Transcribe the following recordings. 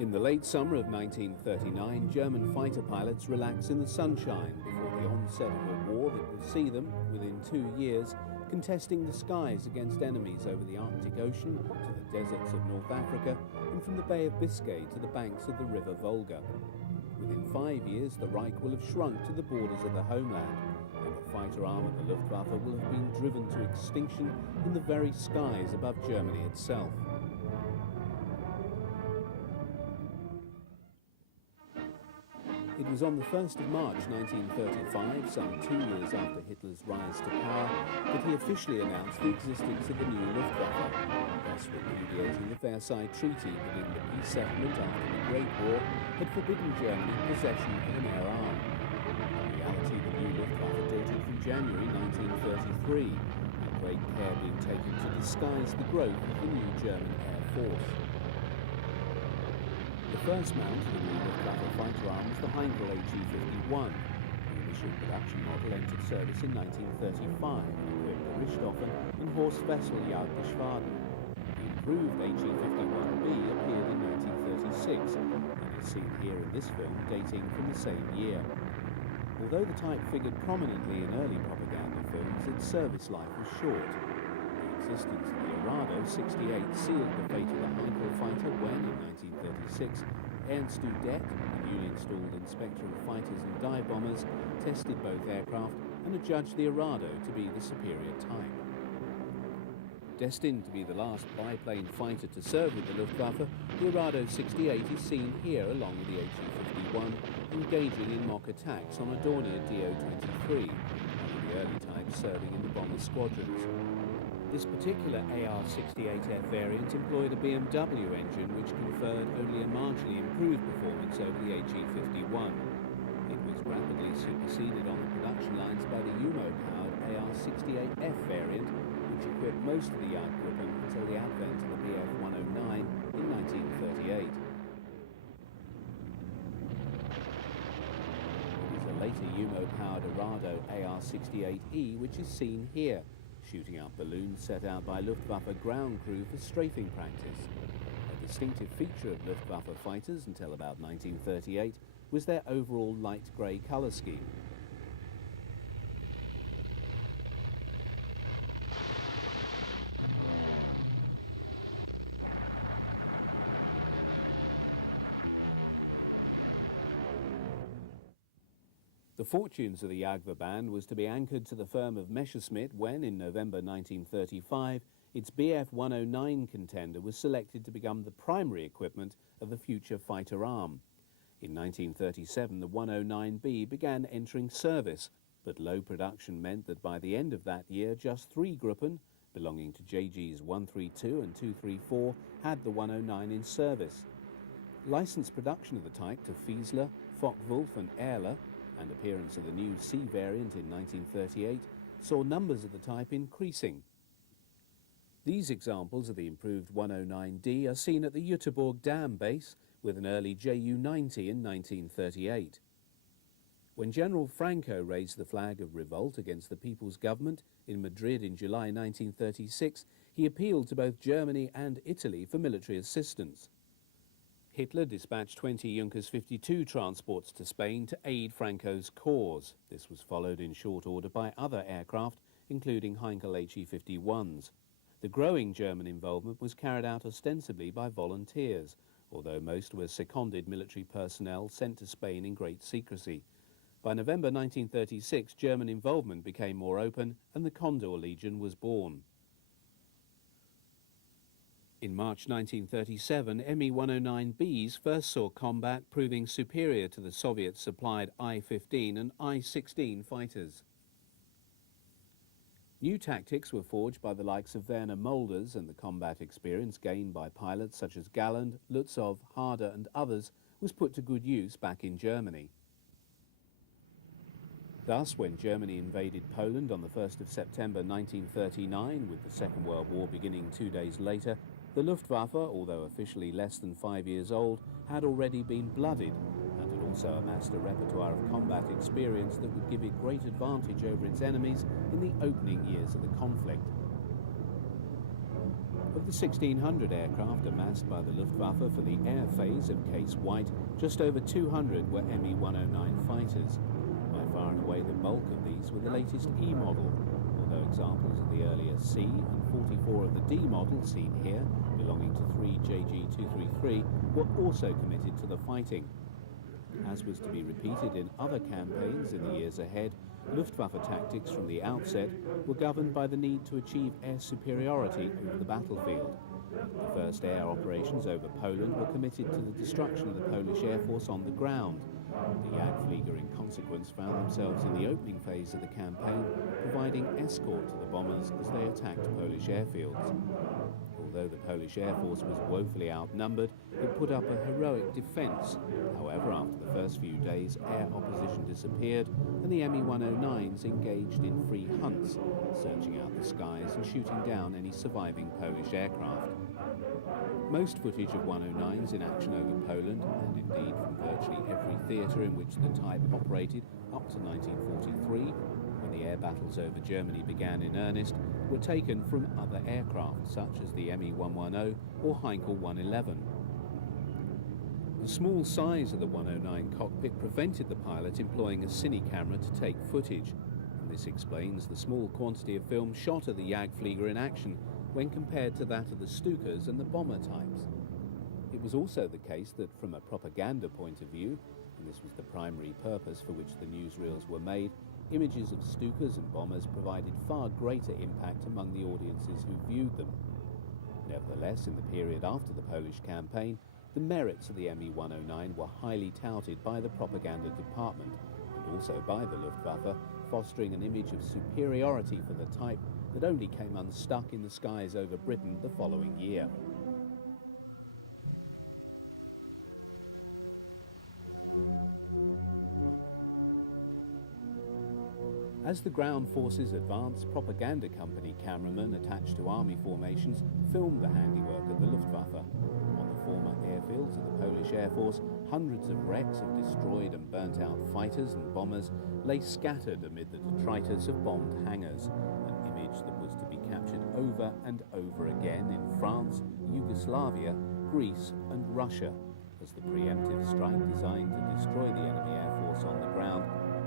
In the late summer of 1939, German fighter pilots relaxed in the sunshine before the onset of a war that would see them, within 2 years, contesting the skies against enemies over the Arctic Ocean to the deserts of North Africa and from the Bay of Biscay to the banks of the River Volga. Within 5 years, the Reich will have shrunk to the borders of the homeland, and the fighter arm of the Luftwaffe will have been driven to extinction in the very skies above Germany itself. It was on the 1st of March 1935, some 2 years after Hitler's rise to power, that he officially announced the existence of the new Luftwaffe, thus repudiating the Versailles Treaty that in the peace settlement after the Great War had forbidden Germany possession of an air arm. In reality, the new Luftwaffe dated from January 1933, with great care being taken to disguise the growth of the new German Air Force. The first mount of the new Luftwaffe fighter arm was the Heinkel HE-51. The initial production model entered service in 1935 and equipped the Richthofen and Horst Wessel Jagdgeschwader. The improved HE-51B appeared in 1936 and is seen here in this film dating from the same year. Although the type figured prominently in early propaganda films, its service life was short. The existence of the Arado 68 sealed the fate of the Heinkel fighter when, in 1936, Ernst Udet, a newly installed inspector of fighters and dive bombers, tested both aircraft and adjudged the Arado to be the superior type. Destined to be the last biplane fighter to serve with the Luftwaffe, the Arado 68 is seen here along with the HE-51, engaging in mock attacks on a Dornier Do-23, one of the early types serving in the bomber squadrons. This particular AR-68F variant employed a BMW engine which conferred only a marginally improved performance over the HE-51. It was rapidly superseded on the production lines by the Umo-powered AR-68F variant, which equipped most of the Jagdgruppen until the advent of the Bf-109 in 1938. It is a later Umo-powered Arado AR-68E which is seen here, shooting up balloons set out by Luftwaffe ground crew for strafing practice. A distinctive feature of Luftwaffe fighters until about 1938 was their overall light grey colour scheme. The fortunes of the Jagdverband was to be anchored to the firm of Messerschmitt when, in November 1935, its Bf-109 contender was selected to become the primary equipment of the future fighter arm. In 1937, the 109B began entering service, but low production meant that by the end of that year, just 3 Gruppen, belonging to JGs 132 and 234, had the 109 in service. Licensed production of the type to Fieseler, Focke-Wulf and Ehrler, and appearance of the new C variant in 1938, saw numbers of the type increasing. These examples of the improved 109D are seen at the Jüterbog Dam base with an early Ju-90 in 1938. When General Franco raised the flag of revolt against the People's Government in Madrid in July 1936, he appealed to both Germany and Italy for military assistance. Hitler dispatched 20 Junkers 52 transports to Spain to aid Franco's cause. This was followed in short order by other aircraft, including Heinkel HE-51s. The growing German involvement was carried out ostensibly by volunteers, although most were seconded military personnel sent to Spain in great secrecy. By November 1936, German involvement became more open and the Condor Legion was born. In March 1937, Me-109Bs first saw combat, proving superior to the Soviet-supplied I-15 and I-16 fighters. New tactics were forged by the likes of Werner Molders, and the combat experience gained by pilots such as Galland, Lutzov, Harder and others was put to good use back in Germany. Thus, when Germany invaded Poland on the 1st of September 1939, with the Second World War beginning 2 days later, the Luftwaffe, although officially less than 5 years old, had already been blooded and had also amassed a repertoire of combat experience that would give it great advantage over its enemies in the opening years of the conflict. Of the 1,600 aircraft amassed by the Luftwaffe for the air phase of Case White, just over 200 were Me-109 fighters. By far and away the bulk of these were the latest E model, although examples of the earlier C and 44 of the D model seen here, belonging to 3JG233, were also committed to the fighting. As was to be repeated in other campaigns in the years ahead, Luftwaffe tactics from the outset were governed by the need to achieve air superiority over the battlefield. The first air operations over Poland were committed to the destruction of the Polish Air Force on the ground. The Jagdflieger, in consequence, found themselves in the opening phase of the campaign, providing escort to the bombers as they attacked Polish airfields. Although the Polish Air Force was woefully outnumbered, it put up a heroic defence. However, after the first few days, air opposition disappeared and the Me-109s engaged in free hunts, searching out the skies and shooting down any surviving Polish aircraft. Most footage of 109s in action over Poland, and indeed from virtually every theatre in which the type operated up to 1943, when the air battles over Germany began in earnest, were taken from other aircraft, such as the Me-110 or Heinkel 111. The small size of the 109 cockpit prevented the pilot employing a cine camera to take footage, and this explains the small quantity of film shot of the Jagdflieger in action when compared to that of the Stukas and the bomber types. It was also the case that from a propaganda point of view, and this was the primary purpose for which the newsreels were made, images of Stukas and bombers provided far greater impact among the audiences who viewed them. Nevertheless, in the period after the Polish campaign, the merits of the Me-109 were highly touted by the propaganda department, and also by the Luftwaffe, fostering an image of superiority for the type that only came unstuck in the skies over Britain the following year. As the ground forces advanced, propaganda company cameramen attached to army formations filmed the handiwork of the Luftwaffe. On the former airfields of the Polish Air Force, hundreds of wrecks of destroyed and burnt out fighters and bombers lay scattered amid the detritus of bombed hangars, an image that was to be captured over and over again in France, Yugoslavia, Greece and Russia, as the preemptive strike designed to destroy the enemy air force on the ground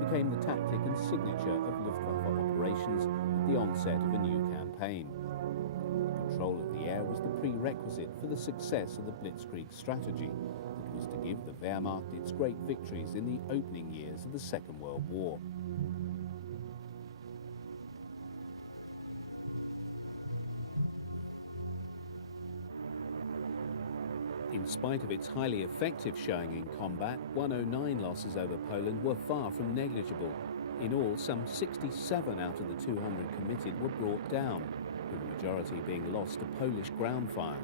became the tactic and signature of Luftwaffe operations at the onset of a new campaign. Control of the air was the prerequisite for the success of the Blitzkrieg strategy that was to give the Wehrmacht its great victories in the opening years of the Second World War. In spite of its highly effective showing in combat, 109 losses over Poland were far from negligible. In all, some 67 out of the 200 committed were brought down, with the majority being lost to Polish ground fire.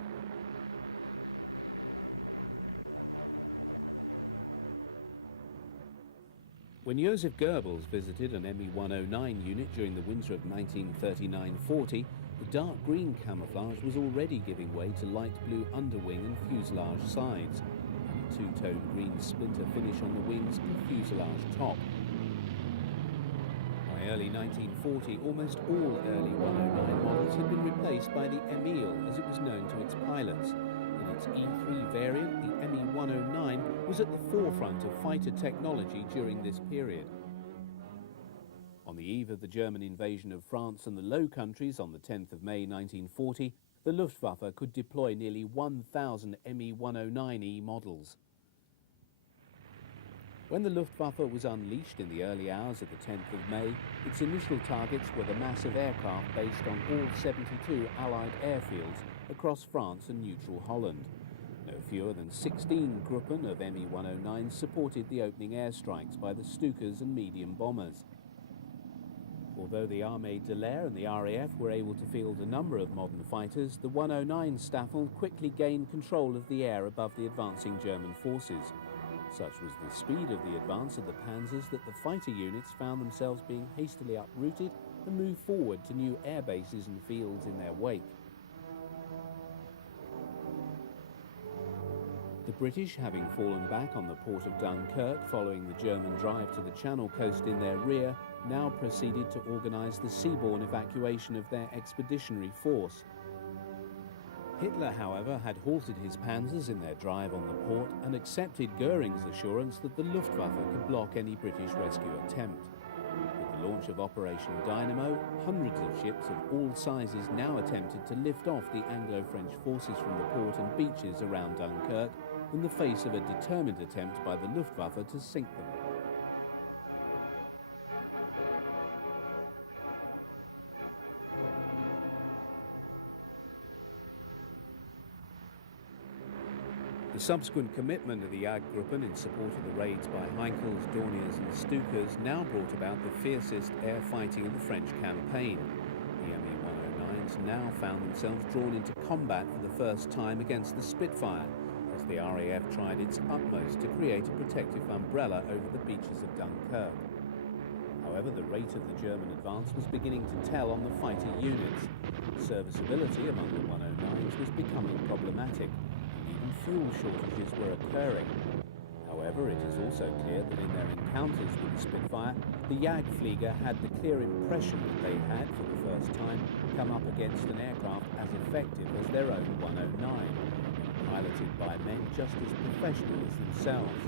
When Joseph Goebbels visited an Me-109 unit during the winter of 1939-40, the dark green camouflage was already giving way to light blue underwing and fuselage sides, and a two-tone green splinter finish on the wings and fuselage top. By early 1940, almost all early 109 models had been replaced by the Emil, as it was known to its pilots. In its E3 variant, the Me-109 was at the forefront of fighter technology during this period. On the eve of the German invasion of France and the Low Countries on the 10th of May 1940, the Luftwaffe could deploy nearly 1,000 Me-109E models. When the Luftwaffe was unleashed in the early hours of the 10th of May, its initial targets were the massive aircraft based on all 72 Allied airfields across France and neutral Holland. No fewer than 16 Gruppen of Me-109s supported the opening airstrikes by the Stukas and medium bombers. Although the Armée de l'Air and the RAF were able to field a number of modern fighters, the 109 Staffel quickly gained control of the air above the advancing German forces. Such was the speed of the advance of the Panzers that the fighter units found themselves being hastily uprooted and moved forward to new air bases and fields in their wake. The British, having fallen back on the port of Dunkirk following the German drive to the Channel coast in their rear, now proceeded to organise the seaborne evacuation of their expeditionary force. Hitler, however, had halted his panzers in their drive on the port and accepted Goering's assurance that the Luftwaffe could block any British rescue attempt. With the launch of Operation Dynamo, hundreds of ships of all sizes now attempted to lift off the Anglo-French forces from the port and beaches around Dunkirk in the face of a determined attempt by the Luftwaffe to sink them. The subsequent commitment of the Jagdgruppen in support of the raids by Heinkels, Dorniers and Stukas now brought about the fiercest air fighting in the French campaign. The Me-109s now found themselves drawn into combat for the first time against the Spitfire, as the RAF tried its utmost to create a protective umbrella over the beaches of Dunkirk. However, the rate of the German advance was beginning to tell on the fighter units. Serviceability among the 109s was becoming problematic. Fuel shortages were occurring. However, it is also clear that in their encounters with the Spitfire, the Jagdflieger had the clear impression that they had, for the first time, come up against an aircraft as effective as their own 109, piloted by men just as professional as themselves.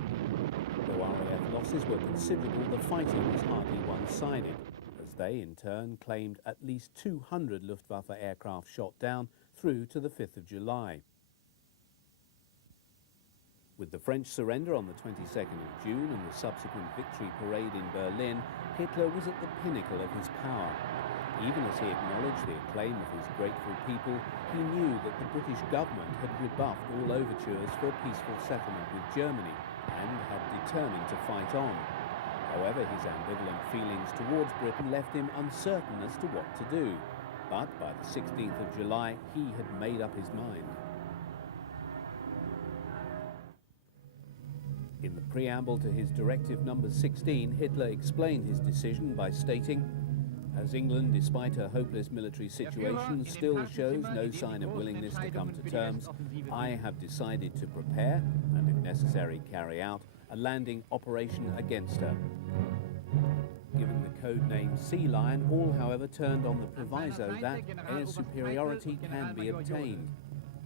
Though RAF losses were considerable, the fighting was hardly one-sided, as they, in turn, claimed at least 200 Luftwaffe aircraft shot down through to the 5th of July. With the French surrender on the 22nd of June and the subsequent victory parade in Berlin, Hitler was at the pinnacle of his power. Even as he acknowledged the acclaim of his grateful people, he knew that the British government had rebuffed all overtures for a peaceful settlement with Germany and had determined to fight on. However, his ambivalent feelings towards Britain left him uncertain as to what to do. But by the 16th of July, he had made up his mind. In the preamble to his Directive No. 16, Hitler explained his decision by stating, "As England, despite her hopeless military situation, still shows no sign of willingness to come to terms, I have decided to prepare, and if necessary carry out, a landing operation against her." Given the code name Sea Lion, all, however, turned on the proviso that air superiority can be obtained.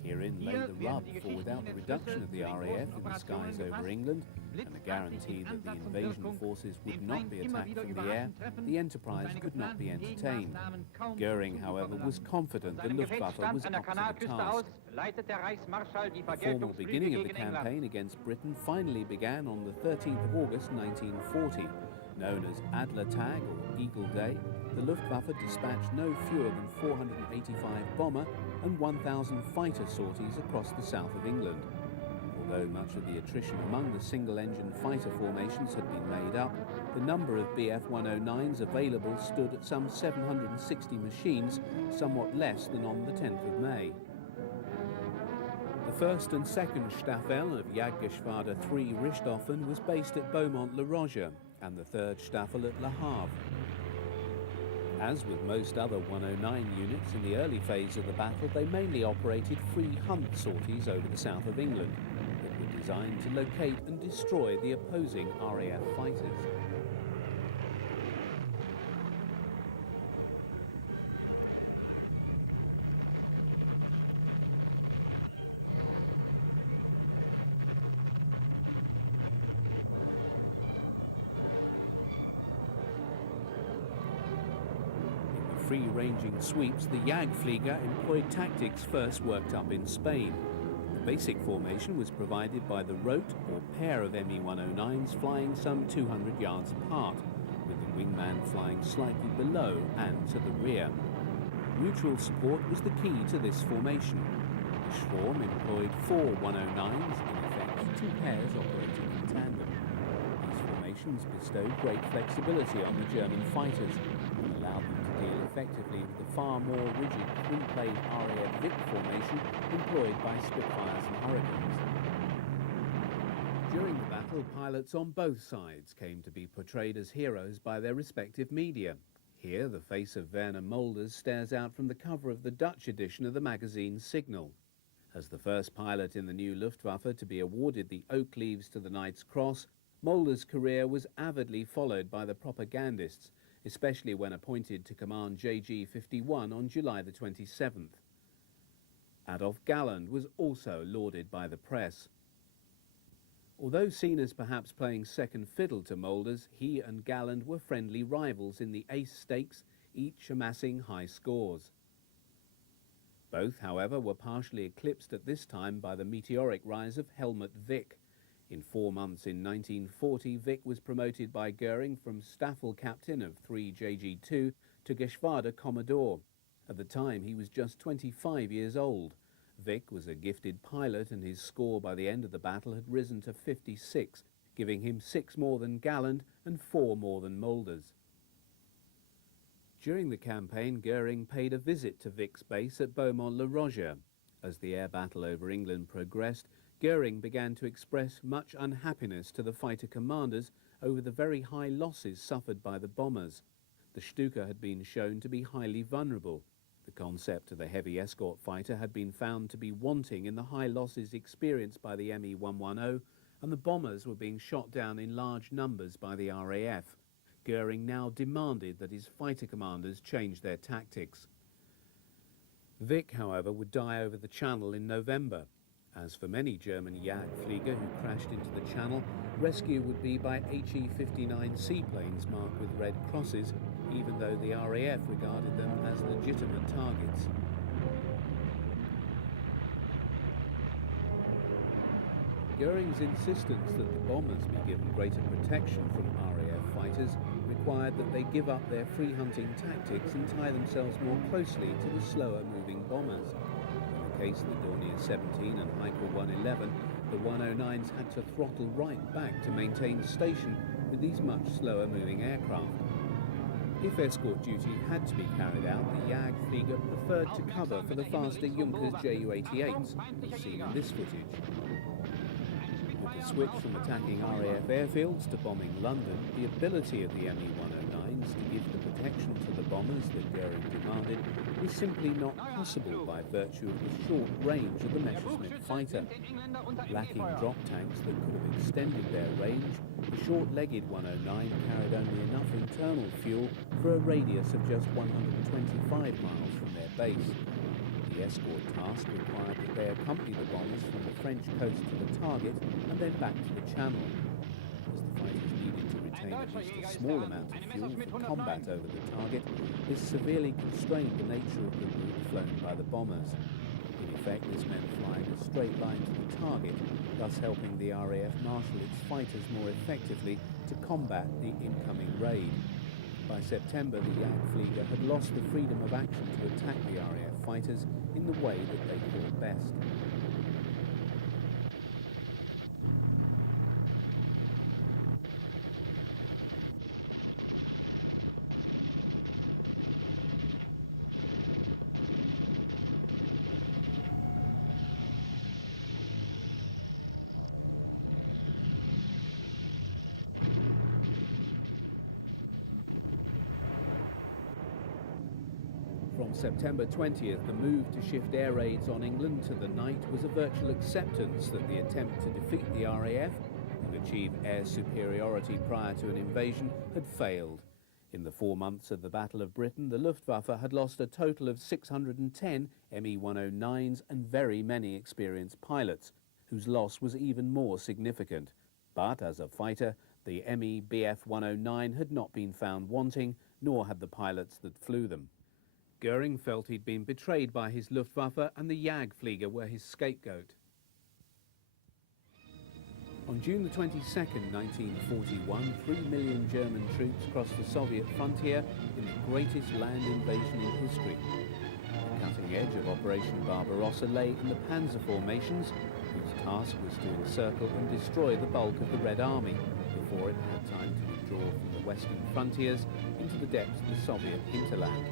Herein lay the rub, for without the reduction of the RAF in the skies over England and a guarantee that the invasion forces would not be attacked from the air, the enterprise could not be entertained. Goering, however, was confident the Luftwaffe was up to the task. The formal beginning of the campaign against Britain finally began on the 13th of August 1940. Known as Adler Tag or Eagle Day, the Luftwaffe dispatched no fewer than 485 bomber and 1,000 fighter sorties across the south of England. Although much of the attrition among the single-engine fighter formations had been made up, the number of Bf 109s available stood at some 760 machines, somewhat less than on the 10th of May. The 1st and 2nd Staffel of Jagdgeschwader 3 Richthofen was based at Beaumont-le-Roger, and the 3rd Staffel at Le Havre. As with most other 109 units in the early phase of the battle, they mainly operated free hunt sorties over the south of England that were designed to locate and destroy the opposing RAF fighters. Free-ranging sweeps, the Jagdflieger employed tactics first worked up in Spain. The basic formation was provided by the rote or pair of Me-109s flying some 200 yards apart, with the wingman flying slightly below and to the rear. Mutual support was the key to this formation. The Schwarm employed 4 109s, in effect 2 pairs operating in tandem. These formations bestowed great flexibility on the German fighters and allowed them to deal effectively with the far more rigid twin-plane RAF Vic formation employed by Spitfires and Hurricanes. During the battle, pilots on both sides came to be portrayed as heroes by their respective media. Here, the face of Werner Molders stares out from the cover of the Dutch edition of the magazine Signal. As the first pilot in the new Luftwaffe to be awarded the Oak Leaves to the Knight's Cross, Molders' career was avidly followed by the propagandists, especially when appointed to command JG 51 on July the 27th. Adolf Galland was also lauded by the press. Although seen as perhaps playing second fiddle to Moulders, he and Galland were friendly rivals in the Ace Stakes, each amassing high scores. Both, however, were partially eclipsed at this time by the meteoric rise of Helmut Wick. In 4 months in 1940, Wick was promoted by Goering from Staffel captain of 3 JG2 to Geschwader Commodore. At the time, he was just 25 years old. Wick was a gifted pilot, and his score by the end of the battle had risen to 56, giving him 6 more than Galland and 4 more than Moulders. During the campaign, Goering paid a visit to Wick's base at Beaumont-le-Roger. As the air battle over England progressed, Goering began to express much unhappiness to the fighter commanders over the very high losses suffered by the bombers. The Stuka had been shown to be highly vulnerable. The concept of the heavy escort fighter had been found to be wanting in the high losses experienced by the Me-110, and the bombers were being shot down in large numbers by the RAF. Goering now demanded that his fighter commanders change their tactics. Wick, however, would die over the Channel in November. As for many German Jagdflieger who crashed into the Channel, rescue would be by HE-59 seaplanes marked with red crosses, even though the RAF regarded them as legitimate targets. Goering's insistence that the bombers be given greater protection from RAF fighters required that they give up their free hunting tactics and tie themselves more closely to the slower moving bombers. In the case of the Dornier 17 and Heinkel 111, the 109s had to throttle right back to maintain station with these much slower moving aircraft. If escort duty had to be carried out, the Jagdflieger preferred to cover for the faster Junkers Ju-88s, as seen in this footage. With the switch from attacking RAF airfields to bombing London, the ability of the Me-109s to give the protection to the bombers that Goering demanded was simply not possible by virtue of the short range of the Messerschmitt fighter. Lacking drop tanks that could have extended their range, the short-legged 109 carried only enough internal fuel for a radius of just 125 miles from their base. The escort task required that they accompany the bombers from the French coast to the target and then back to the Channel. As the fighters needed to retain at least a small amount of fuel for combat over the target, this severely constrained the nature of the route flown by the bombers. In effect, this meant flying a straight line to the target, thus helping the RAF marshal its fighters more effectively to combat the incoming raid. By September, the Jagdflieger had lost the freedom of action to attack the RAF fighters in the way that they thought best. From September 20th, the move to shift air raids on England to the night was a virtual acceptance that the attempt to defeat the RAF and achieve air superiority prior to an invasion had failed. In the 4 months of the Battle of Britain, the Luftwaffe had lost a total of 610 Me-109s and very many experienced pilots, whose loss was even more significant. But as a fighter, the Me Bf 109 had not been found wanting, nor had the pilots that flew them. Goering felt he'd been betrayed by his Luftwaffe, and the Jagdflieger were his scapegoat. On June the 22nd, 1941, 3 million German troops crossed the Soviet frontier in the greatest land invasion in history. The cutting edge of Operation Barbarossa lay in the Panzer formations, whose task was to encircle and destroy the bulk of the Red Army before it had time to withdraw from the western frontiers into the depths of the Soviet hinterland.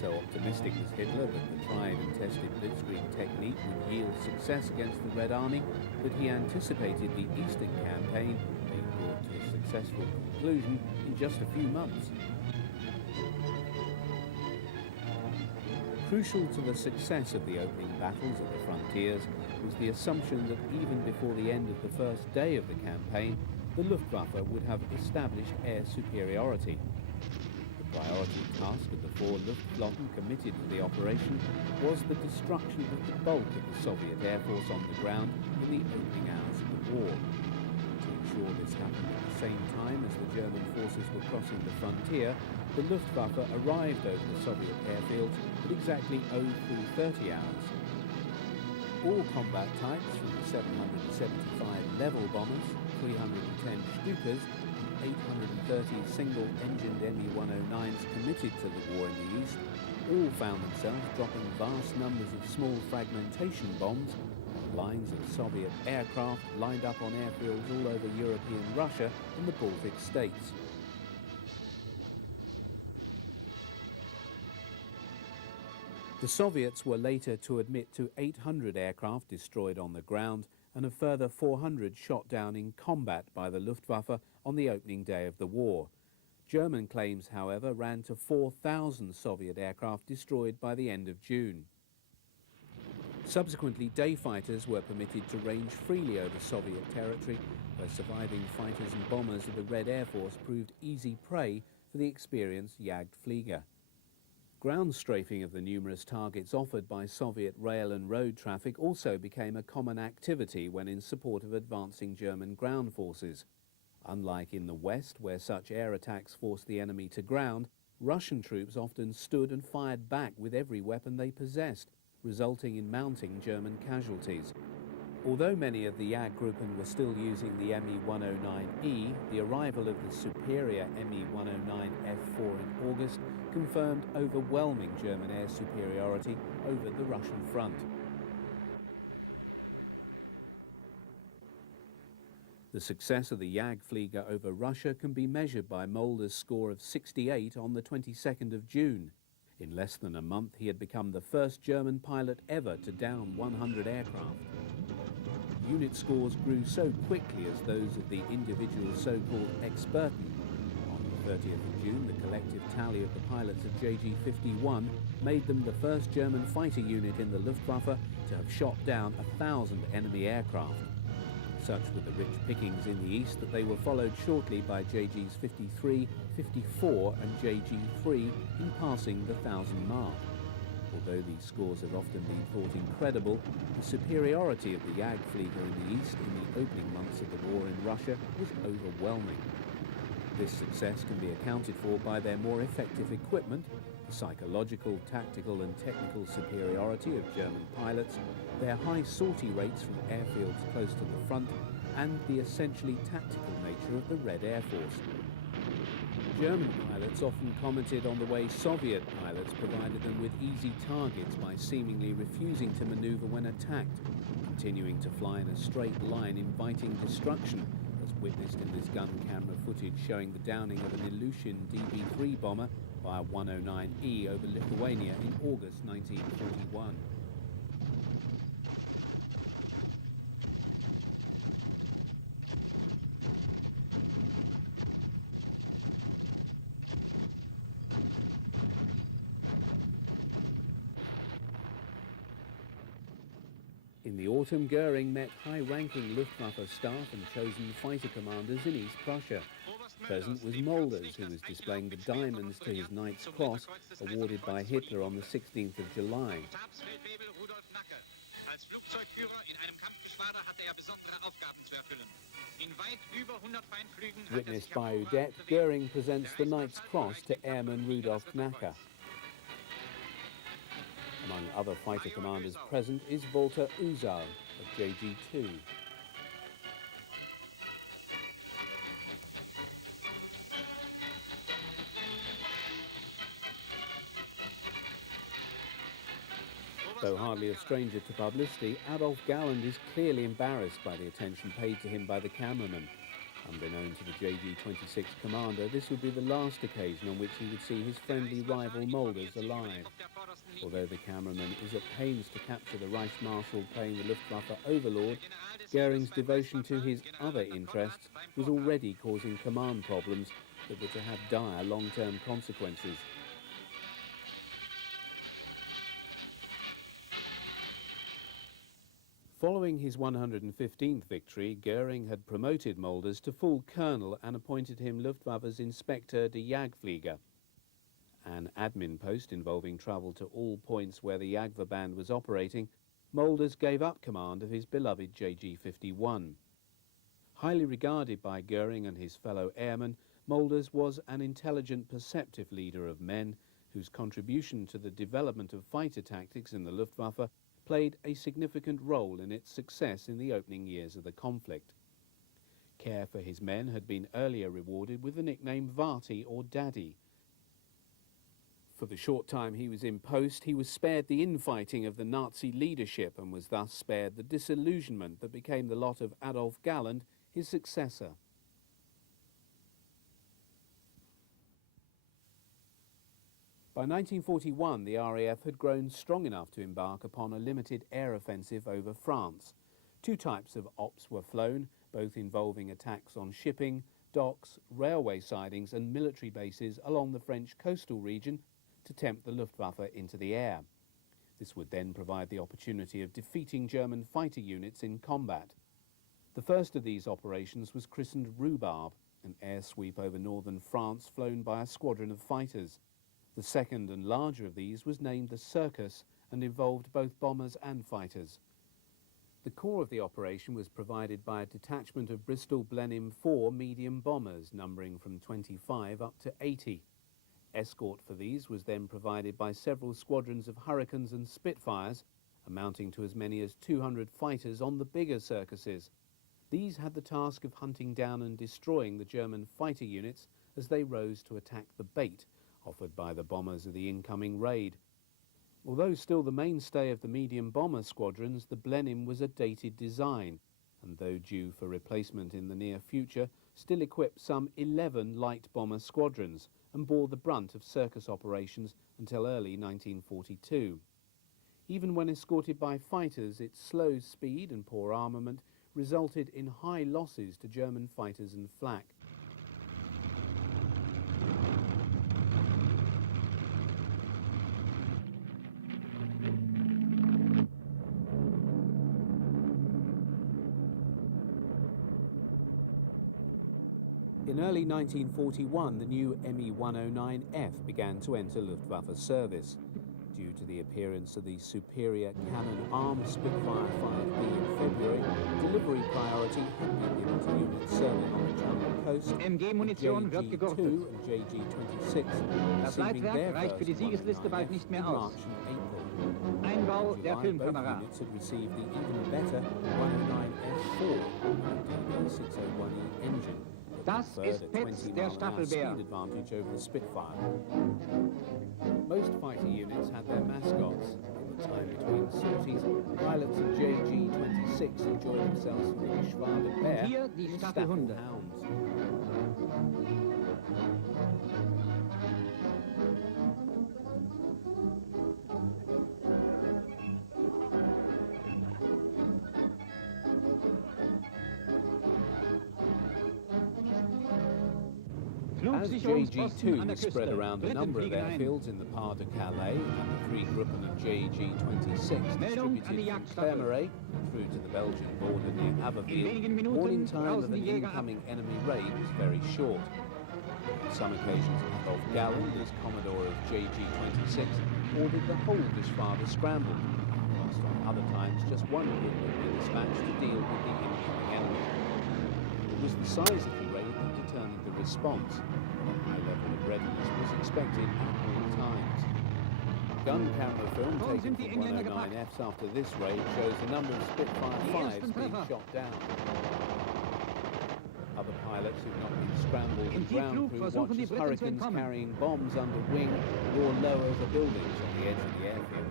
So optimistic was Hitler that the tried and tested blitzkrieg technique would yield success against the Red Army that he anticipated the Eastern Campaign being brought to a successful conclusion in just a few months. Crucial to the success of the opening battles at the frontiers was the assumption that even before the end of the first day of the campaign, the Luftwaffe would have established air superiority. The priority priority task of the four Luftflotten committed to the operation was the destruction of the bulk of the Soviet Air Force on the ground in the opening hours of the war. To ensure this happened at the same time as the German forces were crossing the frontier, the Luftwaffe arrived over the Soviet airfields at exactly 03:30 hours. All combat types, from the 775 level bombers, 310 Stukas, and 830 single-engined Me-109s committed to the war in the East, all found themselves dropping vast numbers of small fragmentation bombs on lines of Soviet aircraft lined up on airfields all over European Russia and the Baltic states. The Soviets were later to admit to 800 aircraft destroyed on the ground and a further 400 shot down in combat by the Luftwaffe on the opening day of the war. German claims, however, ran to 4,000 Soviet aircraft destroyed by the end of June. Subsequently, day fighters were permitted to range freely over Soviet territory, where surviving fighters and bombers of the Red Air Force proved easy prey for the experienced Jagdflieger. Ground strafing of the numerous targets offered by Soviet rail and road traffic also became a common activity when in support of advancing German ground forces. Unlike in the West, where such air attacks forced the enemy to ground, Russian troops often stood and fired back with every weapon they possessed, resulting in mounting German casualties. Although many of the Jagdgruppen were still using the Me-109E, the arrival of the superior Me-109F4 in August confirmed overwhelming German air superiority over the Russian front. The success of the Jagdflieger over Russia can be measured by Mulder's score of 68 on the 22nd of June. In less than a month, he had become the first German pilot ever to down 100 aircraft. Unit scores grew so quickly as those of the individual so-called Experten. On the 30th of June, the collective tally of the pilots of JG-51 made them the first German fighter unit in the Luftwaffe to have shot down 1,000 enemy aircraft. Such were the rich pickings in the east that they were followed shortly by JGs 53, 54 and JG-3 in passing the 1,000 mark. Although these scores have often been thought incredible, the superiority of the Jagdflieger in the east in the opening months of the war in Russia was overwhelming. This success can be accounted for by their more effective equipment, the psychological, tactical and technical superiority of German pilots, their high sortie rates from airfields close to the front, and the essentially tactical nature of the Red Air Force. German pilots often commented on the way Soviet pilots provided them with easy targets by seemingly refusing to maneuver when attacked, continuing to fly in a straight line inviting destruction, as witnessed in this gun camera footage showing the downing of an Ilyushin DB-3 bomber by a 109E over Lithuania in August 1941. In the autumn, Goering met high-ranking Luftwaffe staff and chosen fighter commanders in East Prussia. Present was Mulders, who was displaying the diamonds to his Knight's Cross, awarded by Hitler on the 16th of July. Witnessed by Udet, Goering presents the Knight's Cross to Airman Rudolf Knacker. Among other fighter commanders present is Walter Uzal of JG-2. Though hardly a stranger to publicity, Adolf Galland is clearly embarrassed by the attention paid to him by the cameraman. Unbeknown to the JG-26 commander, this would be the last occasion on which he would see his friendly rival Mulders alive. Although the cameraman is at pains to capture the Reichsmarschall playing the Luftwaffe overlord, Goering's devotion to his other interests was already causing command problems that were to have dire long-term consequences. Following his 115th victory, Goering had promoted Mulders to full colonel and appointed him Luftwaffe's Inspector der Jagdflieger. an admin post involving travel to all points where the Jagdverband band was operating, Mulders gave up command of his beloved JG-51. Highly regarded by Goering and his fellow airmen, Mulders was an intelligent, perceptive leader of men whose contribution to the development of fighter tactics in the Luftwaffe played a significant role in its success in the opening years of the conflict. Care for his men had been earlier rewarded with the nickname Vati or Daddy. For the short time he was in post, he was spared the infighting of the Nazi leadership and was thus spared the disillusionment that became the lot of Adolf Galland, his successor. By 1941, the RAF had grown strong enough to embark upon a limited air offensive over France. Two types of ops were flown, both involving attacks on shipping, docks, railway sidings and military bases along the French coastal region to tempt the Luftwaffe into the air. This would then provide the opportunity of defeating German fighter units in combat. The first of these operations was christened Rhubarb, an air sweep over northern France flown by a squadron of fighters. The second and larger of these was named the Circus and involved both bombers and fighters. The core of the operation was provided by a detachment of Bristol Blenheim 4 medium bombers numbering from 25 up to 80. Escort for these was then provided by several squadrons of Hurricanes and Spitfires, amounting to as many as 200 fighters on the bigger Circuses. These had the task of hunting down and destroying the German fighter units as they rose to attack the bait offered by the bombers of the incoming raid. Although still the mainstay of the medium bomber squadrons, the Blenheim was a dated design, and though due for replacement in the near future, still equipped some 11 light bomber squadrons and bore the brunt of Circus operations until early 1942. Even when escorted by fighters, its slow speed and poor armament resulted in high losses to German fighters and flak. In early 1941, the new Me-109F began to enter Luftwaffe service. Due to the appearance of the superior cannon-armed Spitfire 5B in February, delivery priority had been given to units serving on the Channel Coast, MG-Munition wird gegurtet. and JG-26, Das Leitwerk reicht für die Siegesliste bald nicht mehr aus. Einbau der Filmkamera. Units had received the even better 109F4 DB601E engine. Das ist Petz, der Staffelbär. Advantage over the Spitfire. Most fighter units had their mascots. In the time between sorties, pilots of JG-26 enjoyed themselves with the Geschwader Bear Hier die and Staffelhunde. Hounds. As JG-2 spread around a number of airfields in the Pas de Calais and the three Gruppen of JG-26 distributed from Clermont through to the Belgian border near Abbeville, warning time of an incoming enemy raid was very short. On some occasions, Adolf Galland, as Commodore of JG-26, ordered the whole Geschwader scrambled, whilst on other times just one group would be dispatched to deal with the incoming enemy. It was the size of the raid that determined the response. A high level of readiness was expected at all times. Gun camera film taken from 109Fs after this raid shows a number of Spitfire 5s being shot down. Other pilots who've not been scrambled and ground crew watch as Hurricanes carrying bombs under wing roar low over buildings on the edge of the airfield.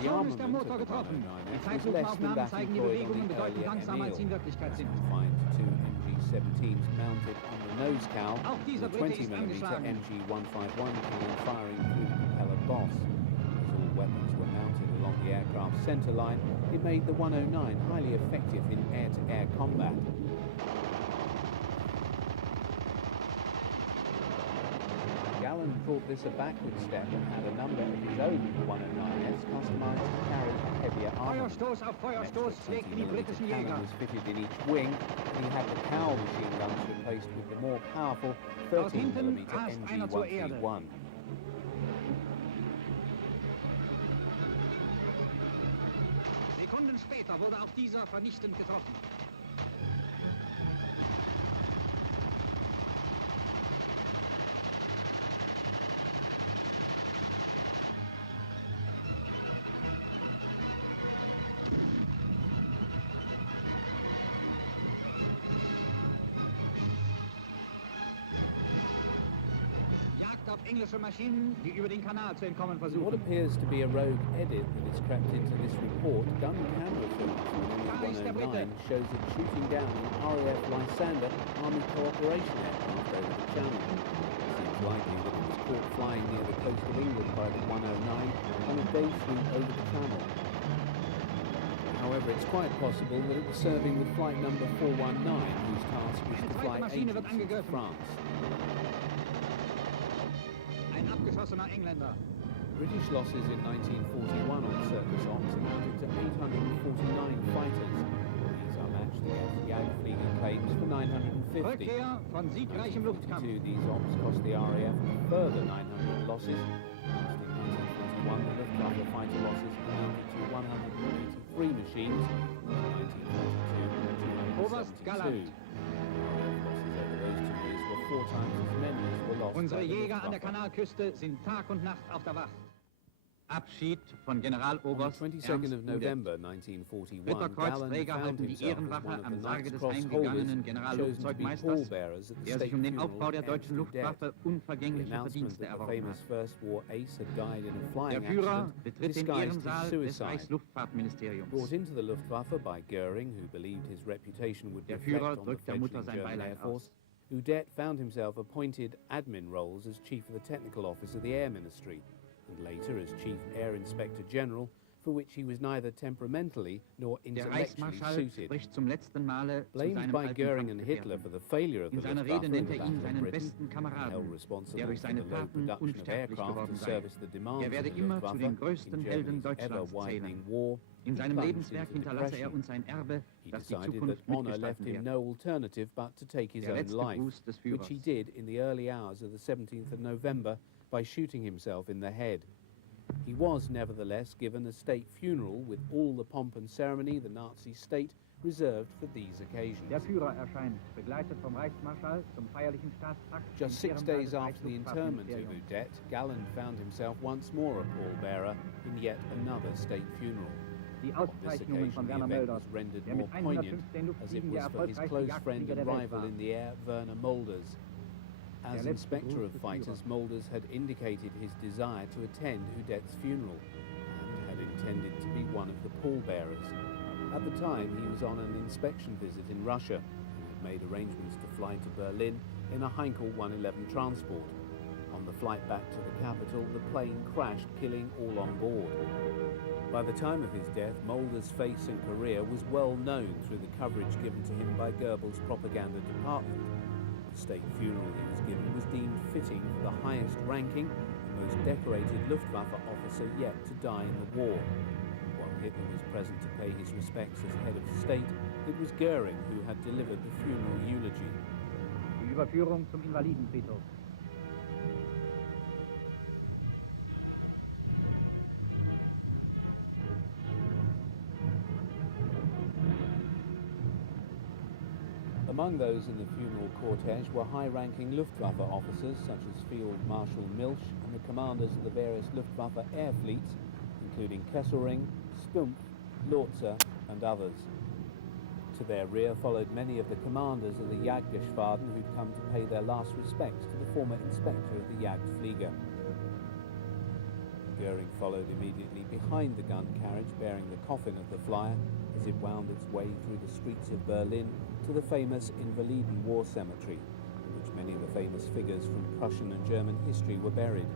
The armament of the 109F was less than that employed on the earlier Emil, confined to two MG-17s mounted on the nose cowl with a 20mm MG-151 cannon firing through the propeller boss. As all weapons were mounted along the aircraft's centre line, it made the 109 highly effective in air-to-air combat. The Galland thought this a backward step and had a number of his own 109s customised to carry heavier armour. Feuerstoß auf Feuerstoß schlägt die britischen Jäger. Was fitted in each wing, and he had the Cow machine guns replaced with the more powerful Aus hinten 13mm rast einer zur Erde. MG-131. Sekunden später wurde auch dieser vernichtend getroffen. Jagd auf englische Maschinen, die über den Kanal zu entkommen What versuchen. appears to be a rogue edit that has crept into this report, gun camera footage from the 109 shows it shooting down an RAF Lysander Army Cooperation aircraft over the Channel. It seems likely that it was caught flying near the coast of England by the 109 on a day swoop over the Channel. However, it's quite possible that it was serving with flight number 419, whose task was to fly agents into France. Ein abgeschossener Engländer. British losses in 1941 on Circus Ops amounted to 849 fighters. These are matched against Jagdflieger claims for 950. Rückkehr von siegreichem Luftkampf. These ops cost the RAF a further 900 losses. Whilst in 1941, the Luftwaffe fighter losses amounted to 183 machines. In 1942, Oberst Galland. losses over those 2 years were 4 times as many as were lost Unsere by the Jäger an der Luftwaffe. Kanalküste sind Tag und Nacht auf der Wacht. Abschied von On the Generaloberst 22nd of Ernst Udet. November 1941, Galland Ritterkreuzträger found halten die himself as Ehrenwache one of am the Sarge Knights des Cross heimgegangenen holders, chosen to be Generalflugzeugmeisters, pallbearers at the der state sich den funeral Aufbau der of deutschen Ernst Udet. Luftwaffe The unvergängliche announcement Verdienste that the erworben famous hat. First War ace had died in a flying Der Führer accident betritt den disguised Ehrensaal as des suicide. Reichsluftfahrtministeriums. Brought into the Luftwaffe by Goering, who believed his reputation would Der reflect Führer on the drückt der Mutter fledgling sein German Air Beileid Force, aus. Udet found himself appointed admin roles as Chief of the Technical Office of the Air Ministry, and later as Chief Air Inspector General, for which he was neither temperamentally nor Der intellectually Reichsmarschall suited. spricht zum letzten Male zu Blamed seinem by alten Goering and Hitler Kampfgefährten. for the failure of the In seiner Luftwaffe Rede in nennt the er Battle ihn of seinen Britain, besten held Kameraden, responsible der durch for seine the low Taten production of unsterblich aircraft geworden to sei. service the demands Er of werde the immer zu Luftwaffe den größten in Helden Germany's Deutschlands ever-widening zählen. war. In seinem plunged Lebenswerk into hinterlasse er depression. uns ein Erbe, He das die decided that Zukunft honour left mitgestalten him wird. no alternative but to take his Der own letzte life, Gruß des which he Führers. did in the early hours of the 17th of November by shooting himself in the head. He was nevertheless given a state funeral with all the pomp and ceremony the Nazi state reserved for these occasions. Der Führer erscheint, begleitet vom Reichsmarschall zum feierlichen Staatsakt. Just im 6 Ehrensaal days des after the interment of Reichsluftfahrtministeriums. Udet, Galland found himself once more a pallbearer in yet another state funeral. Die On this Auszeichnungen von occasion, the Werner event Mölders, was rendered der more mit poignant 115 as it Luftfliegen der was for his erfolgreichste close friend Jagdflieger and der Welt rival war. in the air, Werner Mulders. As letzte Inspector Gruß of des Fighters, Führers. Mulders had indicated his desire to attend Udet's funeral and had intended to be one of the pallbearers. At the time, he was on an inspection visit in Russia and had made arrangements to fly to Berlin in a Heinkel 111 transport. On the flight back to the capital, the plane crashed, killing all on board. By the time of his death, Mulder's face and career was well known through the coverage given to him by Goebbels' propaganda department. The state funeral he was given was deemed fitting for the highest ranking and most decorated Luftwaffe officer yet to die in the war. While Hitler was present to pay his respects as head of state, it was Goering who had delivered the funeral eulogy. Die Überführung zum Invalidenfriedhof. Among those in the funeral cortege were high-ranking Luftwaffe officers such as Field Marshal Milch and the commanders of the various Luftwaffe air fleets, including Kesselring, Stumpf, Lotzer and others. To their rear followed many of the commanders of the Jagdgeschwaden who'd come to pay their last respects to the former inspector of the Jagdflieger. Goering followed immediately behind the gun carriage bearing the coffin of the flyer as it wound its way through the streets of Berlin to the famous Invaliden War Cemetery, in which many of the famous figures from Prussian and German history were buried.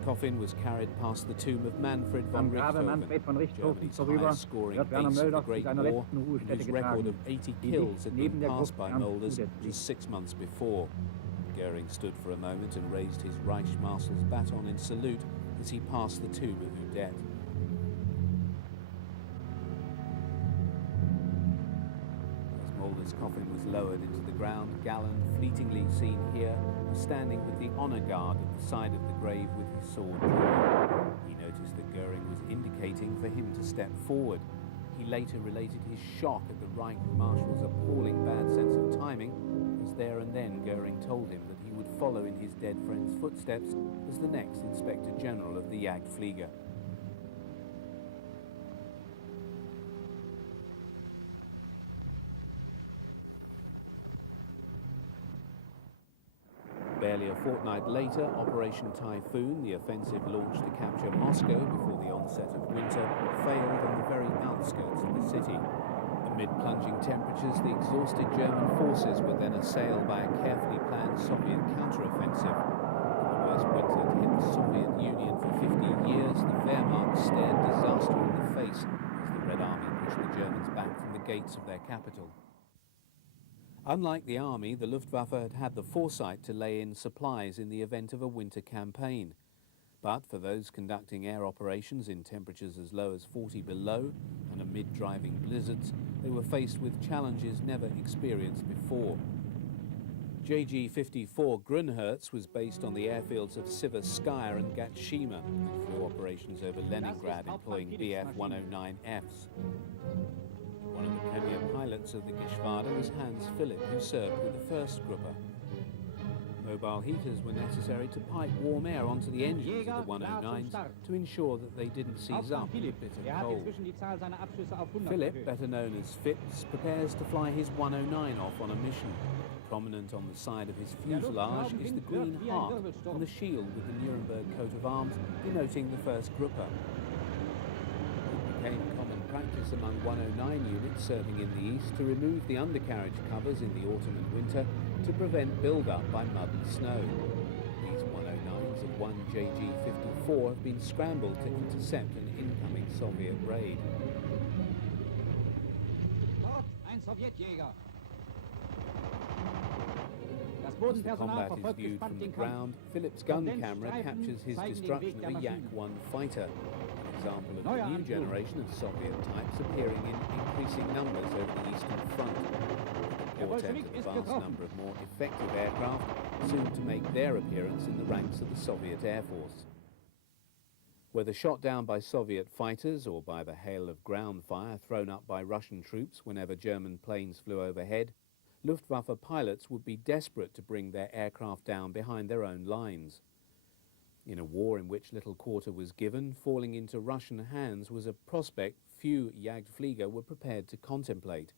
The coffin was carried past the tomb of Manfred von Am Grabe Manfred von Richthofen, Richthofen Germany's vorüber highest-scoring wird Werner ace of the Mölders zu Great seiner War, letzten Ruhestätte whose record getragen, of 80 die kills had neben been der passed Gruft by Ernst Mulders Udet just liegt. 6 months before. Goering stood for a moment and raised his Reichsmarshal's baton in salute as he passed the Tube of Udette. As Mulder's coffin was lowered into the ground, Galland, fleetingly seen here, was standing with the honour guard at the side of the grave with his sword drawn. He noticed that Goering was indicating for him to step forward. He later related his shock at the Reich Marshal's appalling bad sense of timing, as there and then Goering told him that he would follow in his dead friend's footsteps as the next Inspector General of the Jagdflieger. Barely a fortnight later, Operation Typhoon, the offensive launched to capture Moscow before the onset of winter, failed on the very outskirts of the city. Amid plunging temperatures, the exhausted German forces were then assailed by a carefully planned Soviet counteroffensive. In the worst winter to hit the Soviet Union for 50 years, the Wehrmacht stared disaster in the face as the Red Army pushed the Germans back from the gates of their capital. Unlike the army, the Luftwaffe had had the foresight to lay in supplies in the event of a winter campaign. But for those conducting air operations in temperatures as low as 40 below and amid driving blizzards, they were faced with challenges never experienced before. JG-54 Grunherz was based on the airfields of Siverskaya and Gatshima and flew operations over Leningrad employing Bf-109Fs. One of the premier pilots of the Geschwader was Hans Philipp, who served with the first Gruppe. Mobile heaters were necessary to pipe warm air onto the engines of the 109s to ensure that they didn't seize up in the bitter cold. Philipp, better known as Phipps, prepares to fly his 109 off on a mission. Prominent on the side of his fuselage is the green heart and the shield with the Nuremberg coat of arms denoting the first Gruppe. It became common practice among 109 units serving in the east to remove the undercarriage covers in the autumn and winter to prevent build-up by mud and snow. These 109s of 1 JG-54 have been scrambled to intercept an incoming Soviet raid. Dort ein Sowjetjäger. As the combat is viewed from the ground, Philip's gun camera captures his destruction of a Yak-1 fighter, an example of the new generation of Soviet types appearing in increasing numbers over the Eastern Front. The quartet of a vast number of more effective aircraft soon to make their appearance in the ranks of the Soviet Air Force. Whether shot down by Soviet fighters or by the hail of ground fire thrown up by Russian troops whenever German planes flew overhead, Luftwaffe pilots would be desperate to bring their aircraft down behind their own lines. In a war in which little quarter was given, falling into Russian hands was a prospect few Jagdflieger were prepared to contemplate.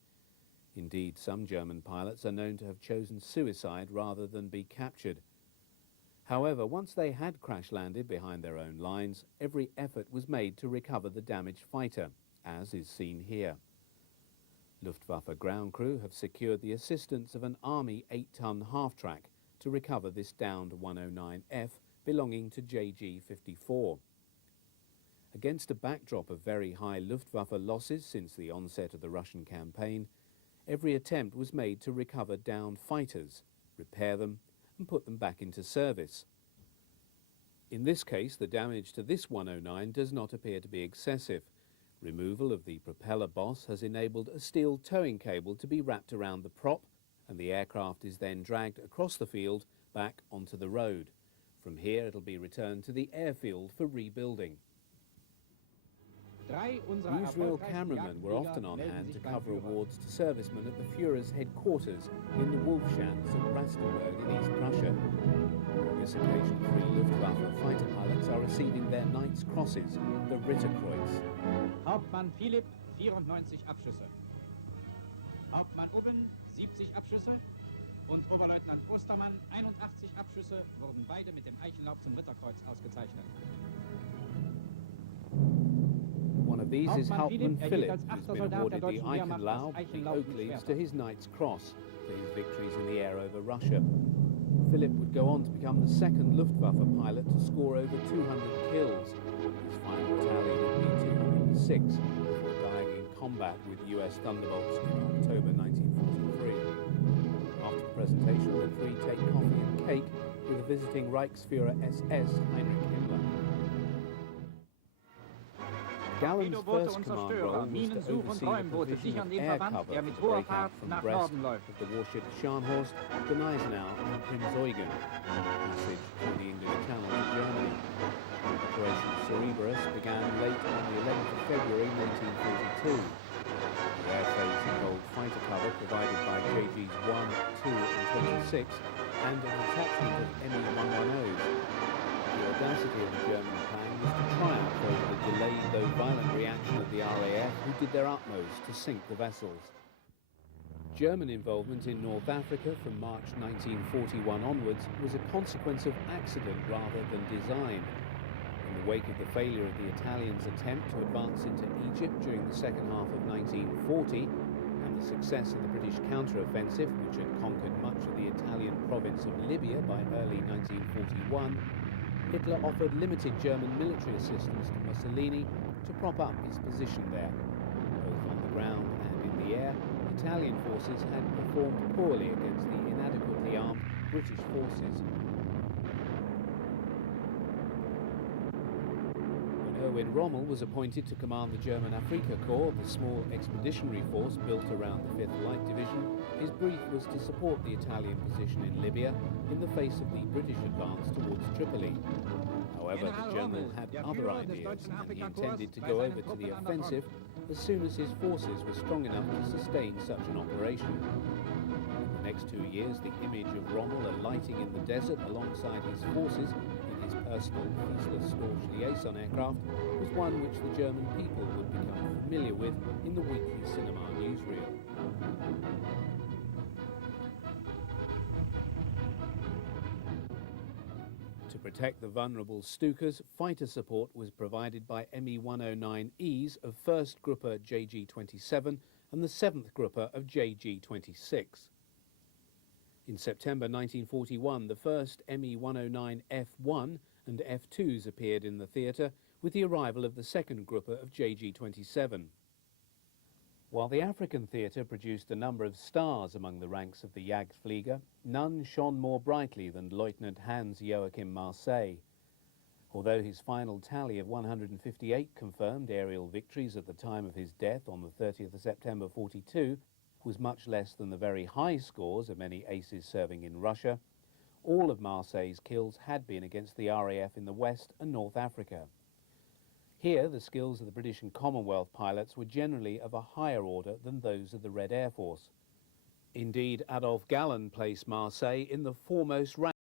Indeed, some German pilots are known to have chosen suicide rather than be captured. However, once they had crash-landed behind their own lines, every effort was made to recover the damaged fighter, as is seen here. Luftwaffe ground crew have secured the assistance of an Army 8-ton half-track to recover this downed 109F belonging to JG-54. Against a backdrop of very high Luftwaffe losses since the onset of the Russian campaign, every attempt was made to recover downed fighters, repair them, and put them back into service. In this case, the damage to this 109 does not appear to be excessive. Removal of the propeller boss has enabled a steel towing cable to be wrapped around the prop, and the aircraft is then dragged across the field back onto the road. From here it'll be returned to the airfield for rebuilding. Newsreel cameramen were often on hand to cover awards to servicemen at the Führer's headquarters in the Wolfschanz at Rastenburg in East Prussia. On this occasion, 3 Luftwaffe fighter pilots are receiving their Knight's Crosses, the Ritterkreuz. Hauptmann Philipp, 94 Abschüsse. Hauptmann Uggen, 70 Abschüsse. Und Oberleutnant Ostermann, 81 Abschüsse, wurden beide mit dem Eichenlaub zum Ritterkreuz ausgezeichnet. One of these is Hauptmann Philipp, who's been awarded the Eichenlaub, the oak leaves, to his Knight's Cross for his victories in the air over Russia. Philipp would go on to become the second Luftwaffe pilot to score over 200 kills. His final tally would be 206 before dying in combat with US Thunderbolts in October 1943. After presentation, the three take coffee and cake with the visiting Reichsführer SS Heinrich Himmler. Gallen's first command role was to oversee the provision of air cover for the breakout from Brest of the warship Scharnhorst, Gneisenau and Prinz Eugen, passage through the English Channel to Germany. Operation Cerberus began late on the 11th of February 1942. The air phase involved fighter cover provided by JGs 1, 2 and 26 and a detachment of Me-110s. The audacity of the German plan was to triumph over the delayed though violent reaction of the RAF, who did their utmost to sink the vessels. German involvement in North Africa from March 1941 onwards was a consequence of accident rather than design. In the wake of the failure of the Italians' attempt to advance into Egypt during the second half of 1940 and the success of the British counter-offensive, which had conquered much of the Italian province of Libya by early 1941, Hitler offered limited German military assistance to Mussolini to prop up his position there. Both on the ground and in the air, Italian forces had performed poorly against the inadequately armed British forces. Erwin Rommel was appointed to command the German Afrika Korps, the small expeditionary force built around the 5th Light Division. His brief was to support the Italian position in Libya in the face of the British advance towards Tripoli. However, the general had other ideas and he intended to go over to the offensive as soon as his forces were strong enough to sustain such an operation. In the next 2 years, the image of Rommel alighting in the desert alongside his forces personal Fieseler-Storch liaison aircraft was one which the German people would become familiar with in the weekly cinema newsreel. To protect the vulnerable Stukas, fighter support was provided by Me-109Es of 1st Gruppe JG-27 and the 7th Gruppe of JG-26. In September 1941, the first Me-109 F1 and F2s appeared in the theatre with the arrival of the 2nd Gruppe of JG-27. While the African theatre produced a number of stars among the ranks of the Jagdflieger, none shone more brightly than Lieutenant Hans Joachim Marseille. Although his final tally of 158 confirmed aerial victories at the time of his death on the 30th of September 42 was much less than the very high scores of many aces serving in Russia, all of Marseille's kills had been against the RAF in the West and North Africa. Here, the skills of the British and Commonwealth pilots were generally of a higher order than those of the Red Air Force. Indeed, Adolf Gallen placed Marseille in the foremost rank